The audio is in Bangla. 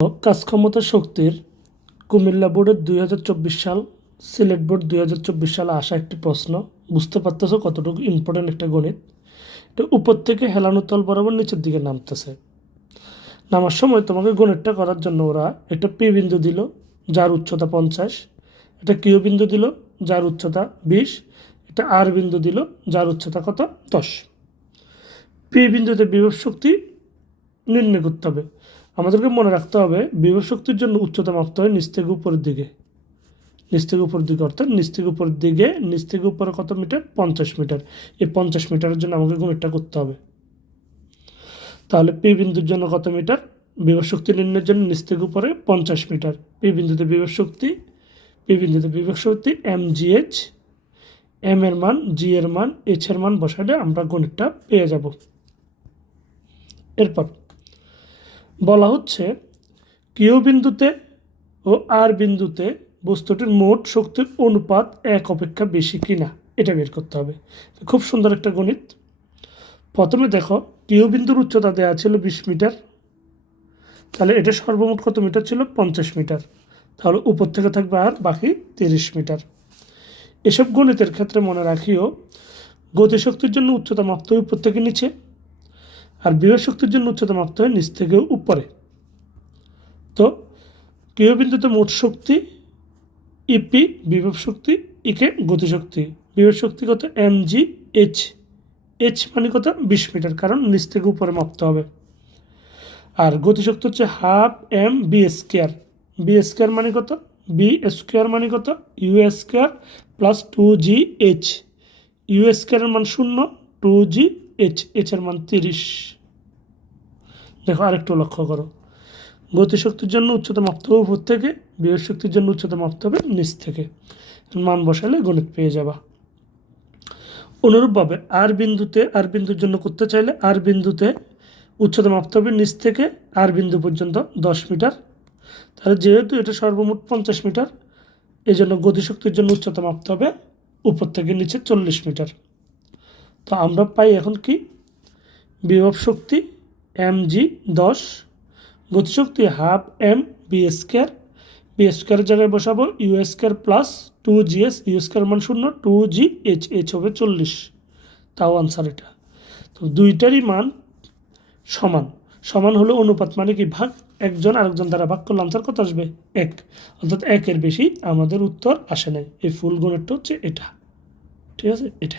কাজ ক্ষমতা শক্তির কুমিল্লা বোর্ডের দুই হাজার চব্বিশ সাল, সিলেট বোর্ড দুই হাজার চব্বিশ সালে আসা একটি প্রশ্ন, বুঝতে পারতেছো কতটুকু ইম্পর্টেন্ট একটা গণিত? এটা উপর থেকে হেলানো তল বরাবর নিচের দিকে নামতেছে। নামার সময় তোমাকে গণিতটা করার জন্য ওরা একটা পি বিন্দু দিল, যার উচ্চতা পঞ্চাশ একটা কিউ বিন্দু দিল, যার উচ্চতা বিশ একটা আর বিন্দু দিল, যার উচ্চতা কত? দশ। পি বিন্দুতে বিভব শক্তি নির্ণয় করতে হবে। আমাদেরকে মনে রাখতে হবে, বিভব শক্তির জন্য উচ্চতা মাপতে হয় নিচ থেকে উপরের দিকে। নিচ থেকে উপরের দিকে অর্থাৎ নিচ থেকে উপরের দিকে নিচ থেকে উপরে কত মিটার? পঞ্চাশ মিটার। এই পঞ্চাশ মিটারের জন্য আমাকে গণিতটা করতে হবে। তাহলে পি বিন্দুর জন্য কত মিটার? বিভব শক্তি নির্ণয়ের জন্য নিচ থেকে উপরে পঞ্চাশ মিটার। পি বিন্দুতে বিভব শক্তি, পি বিন্দুতে বিভব শক্তি, এম জি এইচ। এম এর মান, জি এর মান, এইচ এর মান বসালে আমরা গণিতটা পেয়ে যাব। এরপর বলা হচ্ছে, কিউ বিন্দুতে ও আর বিন্দুতে বস্তুটির মোট শক্তির অনুপাত এক অপেক্ষা বেশি কিনা, এটা বের করতে হবে। খুব সুন্দর একটা গণিত। প্রথমে দেখো, কিউ বিন্দুর উচ্চতা দেওয়া ছিল বিশ মিটার। তাহলে এটা সর্বমোট কত মিটার ছিল? পঞ্চাশ মিটার। তাহলে উপর থেকে থাকবে আর বাকি তিরিশ মিটার। এসব গণিতের ক্ষেত্রে মনে রাখিও, গতিশক্তির জন্য উচ্চতা মাপতে উপর থেকে নিচে। আর বিভব শক্তির জন্য উচ্চতা মাপতে হয় নিচ থেকে উপরে। তো কেউ বিন্দুতে মোট শক্তি ইপি বিভব শক্তি ইকে গতিশক্তি বিভব শক্তি কত? এম জি এইচ এইচ মানে কত? বিশ মিটার, কারণ নিচ থেকে উপরে মাপতে হবে। আর গতিশক্তি হচ্ছে half M V square. V square মানে কত? বি স্কোয়ার মানে কত? U square plus two G H U স্কোয়ারের মান শূন্য, টু জি এইচ এইচের মান তিরিশ। দেখো আরেকটু লক্ষ্য করো। গতিশক্তির জন্য উচ্চতা মাপতে হবে উপর থেকে বিভব শক্তির জন্য উচ্চতা মাপতে হবে নিচ থেকে। মান বসালে গণিত পেয়ে যাবা। অনুরূপভাবে আর বিন্দুতে আর বিন্দুর জন্য করতে চাইলে আর বিন্দুতে উচ্চতা মাপতে হবে নিচ থেকে আর বিন্দু পর্যন্ত দশ মিটার। তাহলে যেহেতু এটা সর্বমোট পঞ্চাশ মিটার এই জন্য গতিশক্তির জন্য উচ্চতা মাপতে হবে উপর থেকে নিচে চল্লিশ মিটার। তো আমরা পাই এখন কি? বিভব শক্তি এম জি দশ, গতিশক্তি half M V square V স্কোয়ারের জায়গায় বসাবো U square plus two G S U square মান শূন্য টু জি এইচ এইচ হবে চল্লিশ। তাও আনসার এটা। তো দুইটারই মান সমান। সমান হলো অনুপাত মানে কি? ভাগ একজন আরেকজন দ্বারা ভাগ করলে আনসার কত আসবে? এক। অর্থাৎ একের বেশি আমাদের উত্তর আসে নাই। এই ফুল গুণেরটা হচ্ছে এটা। ঠিক আছে? এটা।